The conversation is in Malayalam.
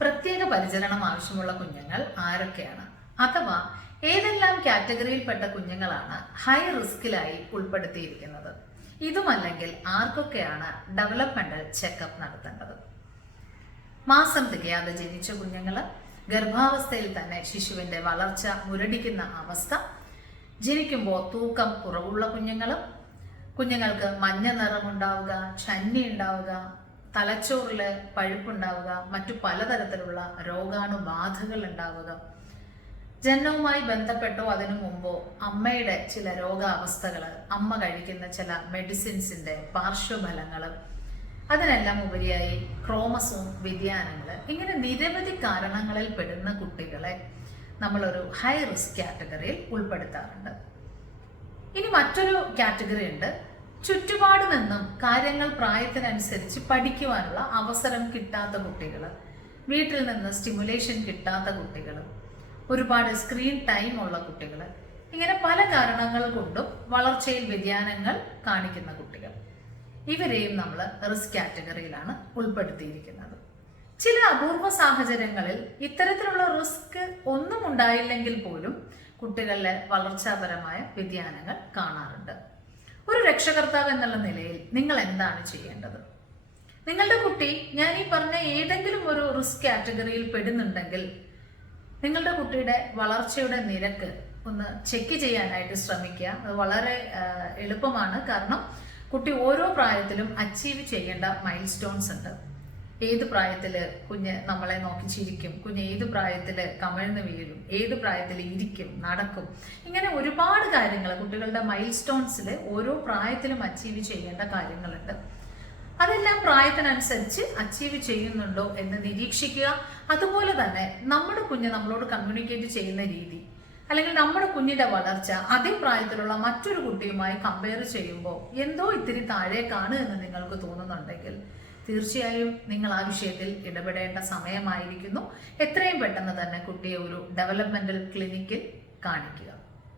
പ്രത്യേക പരിചരണം ആവശ്യമുള്ള കുഞ്ഞുങ്ങൾ ആരൊക്കെയാണ്? അഥവാ ഏതെല്ലാം കാറ്റഗറിയിൽപ്പെട്ട കുഞ്ഞുങ്ങളാണ് ഹൈ റിസ്കിലായി ഉൾപ്പെടുത്തിയിരിക്കുന്നത്? ഇതുമല്ലെങ്കിൽ ആർക്കൊക്കെയാണ് ഡെവലപ്മെന്റൽ ചെക്കപ്പ് നടത്തേണ്ടത്? മാസം തികയാതെ ജനിച്ച കുഞ്ഞുങ്ങൾ ഗർഭാവസ്ഥയിൽ തന്നെ ശിശുവിന്റെ വളർച്ച മുരടിക്കുന്ന അവസ്ഥ ജനിക്കുമ്പോൾ തൂക്കം കുറവുള്ള കുഞ്ഞുങ്ങൾ കുഞ്ഞുങ്ങൾക്ക് മഞ്ഞ നിറമുണ്ടാവുക ചന്നി ഉണ്ടാവുക തലച്ചോറിൽ പഴുപ്പുണ്ടാവുക മറ്റു പലതരത്തിലുള്ള രോഗാണുബാധകൾ ഉണ്ടാവുക ജനനവുമായി ബന്ധപ്പെട്ടോ അതിനു മുമ്പോ അമ്മയുടെ ചില രോഗാവസ്ഥകൾ അമ്മ കഴിക്കുന്ന ചില മെഡിസിൻസിന്റെ പാർശ്വഫലങ്ങൾ അതിനെല്ലാം ഉപരിയായി ക്രോമസോം വ്യതിയാനങ്ങൾ ഇങ്ങനെ നിരവധി കാരണങ്ങളിൽ പെടുന്ന കുട്ടികളെ നമ്മളൊരു ഹൈ റിസ്ക് കാറ്റഗറിയിൽ ഉൾപ്പെടുത്താറുണ്ട്. ഇനി മറ്റൊരു കാറ്റഗറി ഉണ്ട് ചുറ്റുപാട് നിന്നും കാര്യങ്ങൾ പ്രായത്തിനനുസരിച്ച് പഠിക്കുവാനുള്ള അവസരം കിട്ടാത്ത കുട്ടികൾ വീട്ടിൽ നിന്ന് സ്റ്റിമുലേഷൻ കിട്ടാത്ത കുട്ടികൾ ഒരുപാട് സ്ക്രീൻ ടൈം ഉള്ള കുട്ടികൾ ഇങ്ങനെ പല കാരണങ്ങൾ കൊണ്ടും വളർച്ചയിൽ വ്യതിയാനങ്ങൾ കാണിക്കുന്ന കുട്ടികൾ ഇവരെയും നമ്മൾ റിസ്ക് കാറ്റഗറിയിലാണ് ഉൾപ്പെടുത്തിയിരിക്കുന്നത്. ചില അപൂർവ സാഹചര്യങ്ങളിൽ ഇത്തരത്തിലുള്ള റിസ്ക് ഒന്നും ഉണ്ടായില്ലെങ്കിൽ പോലും കുട്ടികളിലെ വളർച്ചാപരമായ വ്യതിയാനങ്ങൾ കാണാറുണ്ട്. രക്ഷകർത്താവ് എന്നുള്ള നിലയിൽ നിങ്ങൾ എന്താണ് ചെയ്യേണ്ടത്? നിങ്ങളുടെ കുട്ടി ഞാൻ ഈ പറഞ്ഞ ഏതെങ്കിലും ഒരു റിസ്ക് കാറ്റഗറിയിൽ പെടുന്നുണ്ടെങ്കിൽ നിങ്ങളുടെ കുട്ടിയുടെ വളർച്ചയുടെ നിരക്ക് ഒന്ന് ചെക്ക് ചെയ്യാനായിട്ട് ശ്രമിക്കുക. അത് വളരെ എളുപ്പമാണ്. കാരണം കുട്ടി ഓരോ പ്രായത്തിലും അച്ചീവ് ചെയ്യേണ്ട മൈൽ സ്റ്റോൺസ് ഉണ്ട്. ഏത് പ്രായത്തിൽ കുഞ്ഞ് നമ്മളെ നോക്കി ചിരിക്കും? കുഞ്ഞ് ഏത് പ്രായത്തിൽ കമഴ്ന്ന് വീഴും? ഏത് പ്രായത്തിൽ ഇരിക്കും? നടക്കും? ഇങ്ങനെ ഒരുപാട് കാര്യങ്ങൾ കുട്ടികളുടെ മൈൽ സ്റ്റോൺസിൽ ഓരോ പ്രായത്തിലും അച്ചീവ് ചെയ്യേണ്ട കാര്യങ്ങളുണ്ട്. അതെല്ലാം പ്രായത്തിനനുസരിച്ച് അച്ചീവ് ചെയ്യുന്നുണ്ടോ എന്ന് നിരീക്ഷിക്കുക. അതുപോലെ തന്നെ നമ്മുടെ കുഞ്ഞ് നമ്മളോട് കമ്മ്യൂണിക്കേറ്റ് ചെയ്യുന്ന രീതി അല്ലെങ്കിൽ നമ്മുടെ കുഞ്ഞിന്റെ വളർച്ച അതേ പ്രായത്തിലുള്ള മറ്റൊരു കുട്ടിയുമായി കമ്പയർ ചെയ്യുമ്പോൾ എന്തോ ഇത്തിരി താഴേക്കാണ് എന്ന് നിങ്ങൾക്ക് തോന്നുന്നുണ്ടെങ്കിൽ തീർച്ചയായും നിങ്ങൾ ആ വിഷയത്തിൽ ഇടപെടേണ്ട സമയമായിരിക്കുന്നു. എത്രയും പെട്ടെന്ന് തന്നെ കുട്ടിയെ ഒരു ഡെവലപ്മെന്റൽ ക്ലിനിക്കിൽ കാണിക്കുക.